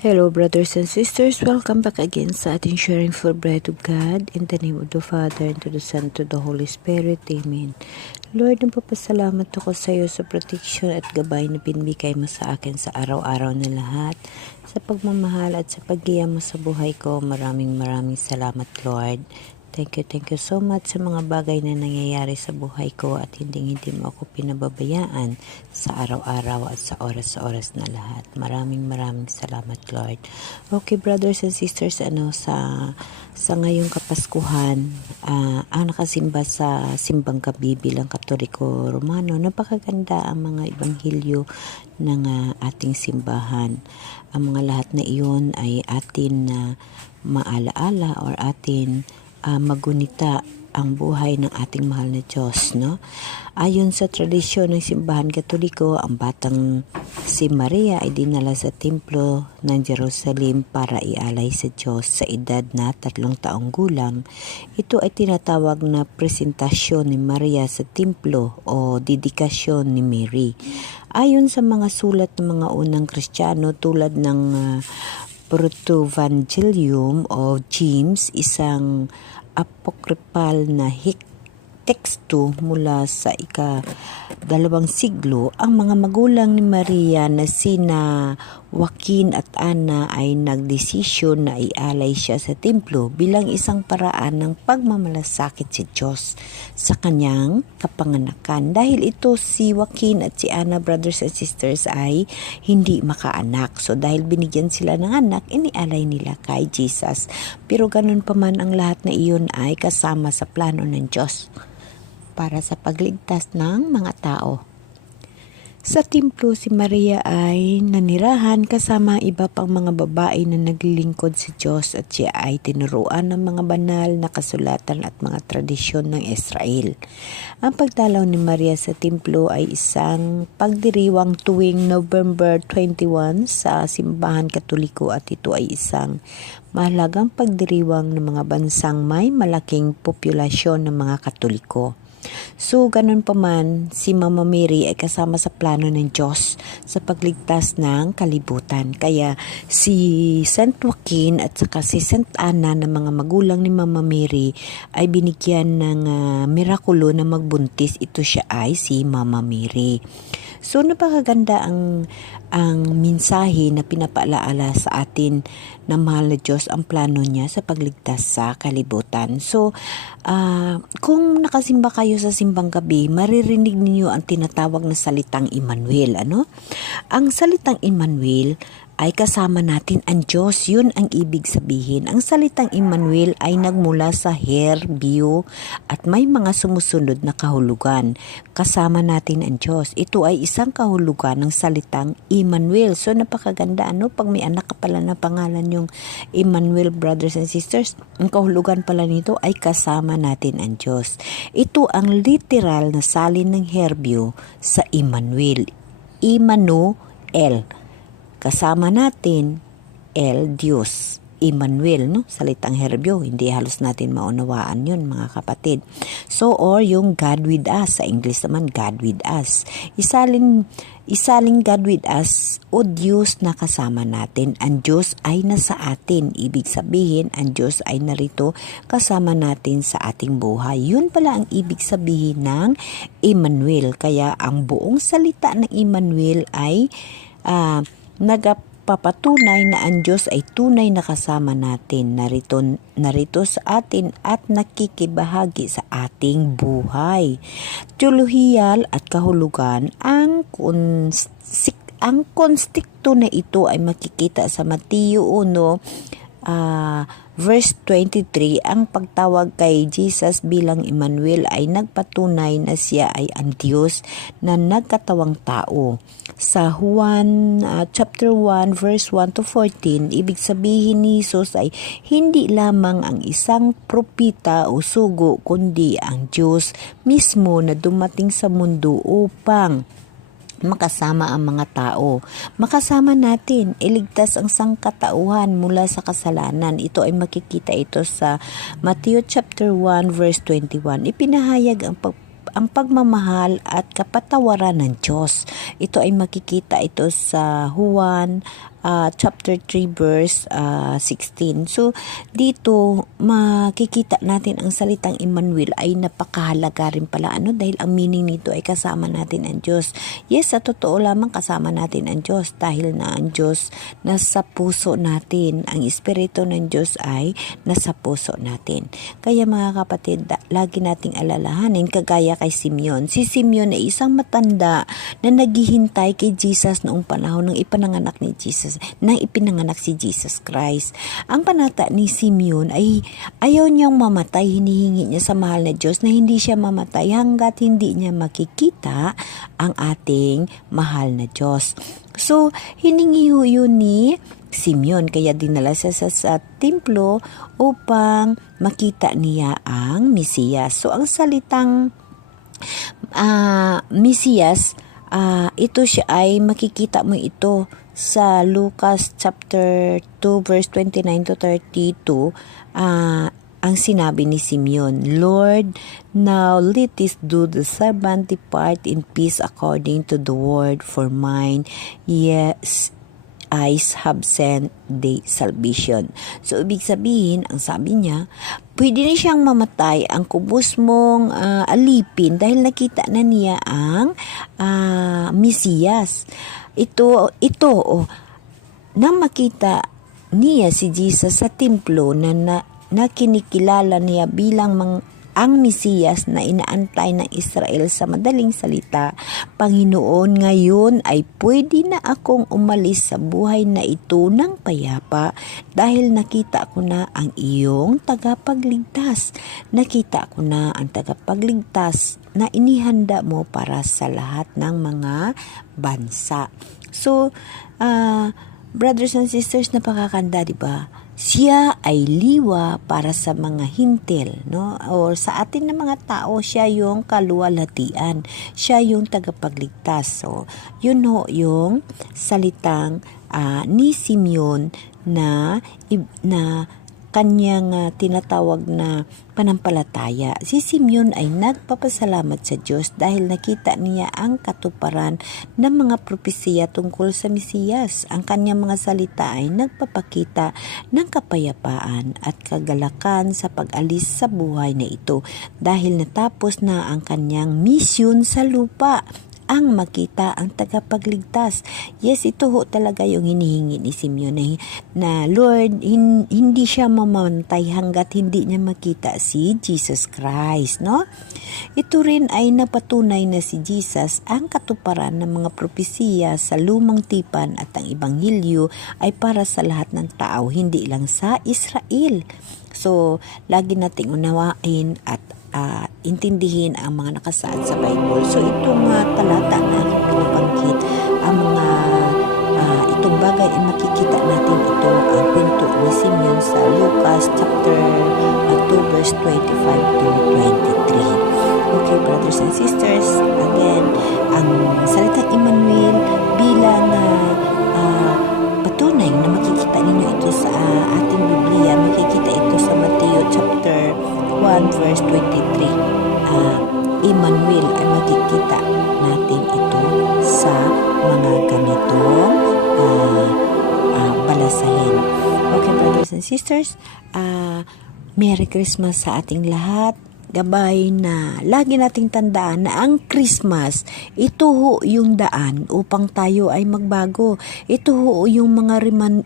Hello brothers and sisters, welcome back again sa ating sharing for bread of God in the name of the Father and to the Son and to the Holy Spirit. Amen. Lord, nagpapasalamat ako sa iyo sa protection at gabay na binibigay mo sa akin sa araw-araw na lahat, sa pagmamahal at sa pag-iya mo sa buhay ko. Maraming salamat Lord. Thank you so much sa mga bagay na nangyayari sa buhay ko at hindi mo ako pinababayaan sa araw-araw at sa oras na lahat. Maraming salamat Lord. Okay brothers and sisters, sa ngayong Kapaskuhan, ang nakasimba sa simbang gabi bilang Katoliko Romano, napakaganda ang mga ebanghelyo ng ating simbahan. Ang mga lahat na iyon ay atin na maalaala or atin magunita ang buhay ng ating mahal na Diyos, no? Ayon sa tradisyon ng simbahan Katoliko, ang batang si Maria ay dinala sa templo ng Jerusalem para ialay sa Diyos sa edad na 3 taong gulang. Ito ay tinatawag na presentasyon ni Maria sa templo o dedikasyon ni Mary. Ayon sa mga sulat ng mga unang Kristiyano tulad ng Protovangelium o James, isang apocryphal na teksto mula sa ika-2 siglo, ang mga magulang ni Maria na sina Joaquin at Ana ay nagdesisyon na ialay siya sa templo bilang isang paraan ng pagmamalasakit sa Diyos sa kanyang kapanganakan. Dahil ito si Joaquin at si Ana, brothers and sisters, ay hindi makaanak. So dahil binigyan sila ng anak, inialay nila kay Jesus. Pero ganun pa man, ang lahat na iyon ay kasama sa plano ng Diyos para sa pagligtas ng mga tao. Sa templo, si Maria ay nanirahan kasama iba pang mga babae na naglilingkod sa Diyos at siya ay tinuruan ng mga banal na kasulatan at mga tradisyon ng Israel. Ang pagdalaw ni Maria sa templo ay isang pagdiriwang tuwing November 21 sa simbahan Katoliko at ito ay isang mahalagang pagdiriwang ng mga bansang may malaking populasyon ng mga Katoliko. So, ganun pa man, si Mama Mary ay kasama sa plano ng Diyos sa pagligtas ng kalibutan. Kaya si Saint Joaquin at saka si Saint Ana na mga magulang ni Mama Mary ay binigyan ng mirakulo na magbuntis. Ito siya ay si Mama Mary. So, napakaganda ang mensahe na pinapaalaala sa atin na mahal na Diyos ang plano niya sa pagligtas sa kalibutan. So, kung nakasimba kayo sa simbang gabi, maririnig ninyo ang tinatawag na salitang Emmanuel. Ang salitang Emmanuel ay kasama natin ang Diyos. Yun ang ibig sabihin. Ang salitang Emmanuel ay nagmula sa Hebreo at may mga sumusunod na kahulugan. Kasama natin ang Diyos. Ito ay isang kahulugan ng salitang Emmanuel. So napakaganda pag may anak ka pala na pangalan yung Emmanuel, brothers and sisters. Ang kahulugan pala nito ay kasama natin ang Diyos. Ito ang literal na salin ng Hebreo sa Emmanuel. Emmanuel. Kasama natin, El Dios, Emmanuel, salitang Hebreo, hindi halos natin maunawaan yun, mga kapatid. So, or yung God with us, sa English naman, God with us. Isaling God with us, o Diyos na kasama natin. Ang Diyos ay nasa atin. Ibig sabihin, ang Diyos ay narito kasama natin sa ating buhay. Yun pala ang ibig sabihin ng Emmanuel. Kaya ang buong salita ng Emmanuel ay nagpapatunay na ang Diyos ay tunay na kasama natin, narito sa atin at nakikibahagi sa ating buhay. Teolohiyal at kahulugan, ang konstekto na ito ay makikita sa Mateo 1, verse 23, ang pagtawag kay Jesus bilang Emmanuel ay nagpatunay na siya ay ang Diyos na nagkatawang tao. Sa Juan chapter 1 verse 1 to 14, ibig sabihin ni Jesus ay hindi lamang ang isang propeta o sugo, kundi ang Diyos mismo na dumating sa mundo upang makasama ang mga tao. Makasama natin, iligtas ang sangkatauhan mula sa kasalanan. Ito ay makikita ito sa Matthew chapter 1 verse 21. Ipinahayag ang pagmamahal at kapatawaran ng Diyos. Ito ay makikita ito sa Juan chapter 3 verse 16. So dito makikita natin ang salitang Emmanuel ay napakahalaga rin pala dahil ang meaning nito ay kasama natin ang Diyos. Yes, sa totoo lamang kasama natin ang Diyos dahil na ang Diyos nasa puso natin. Ang Espiritu ng Diyos ay nasa puso natin. Kaya mga kapatid, lagi nating alalahanin kagaya kay Simeon. Si Simeon ay isang matanda na naghihintay kay Jesus noong panahon ng ipinanganak si Jesus Christ. Ang panata ni Simeon ay ayaw niyang mamatay, hinihingi niya sa mahal na Diyos na hindi siya mamatay hanggat hindi niya makikita ang ating mahal na Diyos. So, hiningi yun ni Simeon, kaya dinala siya sa templo upang makita niya ang Mesiyas. So, ang salitang Mesiyas, ito siya ay makikita mo ito sa Lucas chapter 2 verse 29 to 32. Ang sinabi ni Simeon, Lord, now let this do the servant depart in peace according to the word, for mine eyes have seen the salvation. So, ibig sabihin, ang sabi niya, pwede na siyang mamatay, ang kubos mong alipin dahil nakita na niya ang Mesiyas. Ito, nang makita niya si Jesus sa templo na kinikilala niya bilang ang Mesiyas na inaantay ng Israel, sa madaling salita, Panginoon, ngayon ay pwede na akong umalis sa buhay na ito ng payapa dahil nakita ko na ang iyong tagapagligtas. Nakita ko na ang tagapagligtas na inihanda mo para sa lahat ng mga bansa. So, brothers and sisters, napakaganda, diba? Siya ay liwa para sa mga hintil, no? Or sa atin na mga tao, siya yung kaluwalhatian. Siya yung tagapagligtas. So, yun ho yung salitang ni Simeon na kanyang tinatawag na panampalataya. Si Simeon ay nagpapasalamat sa Diyos dahil nakita niya ang katuparan ng mga propesiya tungkol sa Mesiyas. Ang kanyang mga salita ay nagpapakita ng kapayapaan at kagalakan sa pag-alis sa buhay na ito dahil natapos na ang kanyang misyon sa lupa, ang makita ang tagapagligtas. Yes, ito ho talaga yung hinihingi ni Simeon na Lord, hindi siya mamantay hanggat hindi niya makita si Jesus Christ, no? Ito rin ay napatunay na si Jesus ang katuparan ng mga propesiya sa lumang tipan at ang ebanghelyo ay para sa lahat ng tao, hindi lang sa Israel. So, lagi nating unawain at intindihin ang mga nakasaad sa Bible. So, itong talata na aking pinabanggit, ang mga itong bagay ay makikita natin ito ang kwento ni Simeon sa Lucas chapter 2 verse 25 to 23. Okay, brothers and sisters, again, ang salitang Emmanuel bilang patunay na makikita ninyo ito sa ating Biblia, makikita ito sa Mateo chapter 1 verse 23. Emmanuel ay makikita natin ito sa mga ganitong balasahin. Okay, brothers and sisters, Merry Christmas sa ating lahat. Gabay na lagi nating tandaan na ang Christmas, ito ho yung daan upang tayo ay magbago. Ito ho yung mga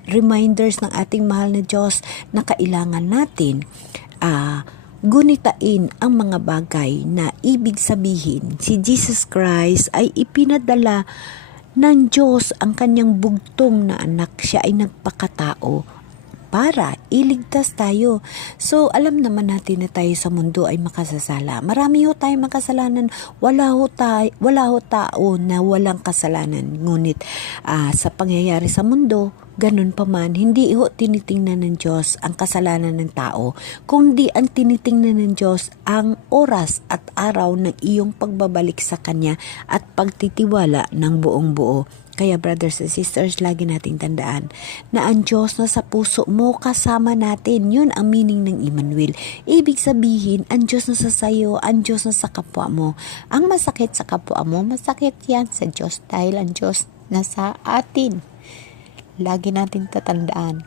reminders ng ating mahal na Diyos na kailangan natin gunitain ang mga bagay na ibig sabihin si Jesus Christ ay ipinadala ng Diyos ang kanyang bugtong na anak. Siya ay nagpakatao para iligtas tayo. So, alam naman natin na tayo sa mundo ay makasasala. Marami ho tayo makasalanan. Wala ho tao na walang kasalanan. Ngunit sa pangyayari sa mundo, ganun pa man, hindi ho tinitingnan ng Diyos ang kasalanan ng tao, kundi ang tinitingnan ng Diyos ang oras at araw ng iyong pagbabalik sa Kanya at pagtitiwala ng buong buo. Kaya brothers and sisters, lagi nating tandaan na ang Diyos na sa puso mo kasama natin. Yun ang meaning ng Emmanuel. Ibig sabihin, ang Diyos na sa sayo, ang Diyos na sa kapwa mo. Ang masakit sa kapwa mo, masakit yan sa Diyos dahil ang Diyos na sa atin. lagi natin tatandaan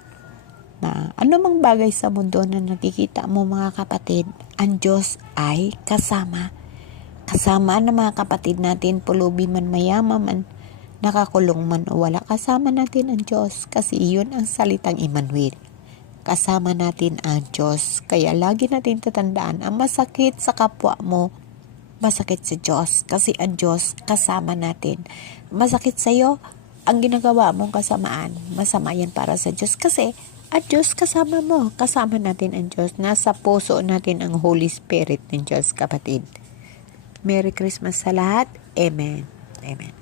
na anumang bagay sa mundo na nakikita mo mga kapatid, ang Diyos ay kasama. Kasama ng mga kapatid natin, pulubi man, mayaman man, nakakulong man o wala, kasama natin ang Diyos kasi iyon ang salitang Emmanuel. Kasama natin ang Diyos. Kaya lagi natin tatandaan, ang masakit sa kapwa mo, masakit sa Diyos kasi ang Diyos kasama natin. Masakit sa iyo, ang ginagawa mong kasamaan, masama yan para sa Diyos kasi ang Diyos kasama mo. Kasama natin ang Diyos. Nasa puso natin ang Holy Spirit ng Diyos, kapatid. Merry Christmas sa lahat. Amen. Amen.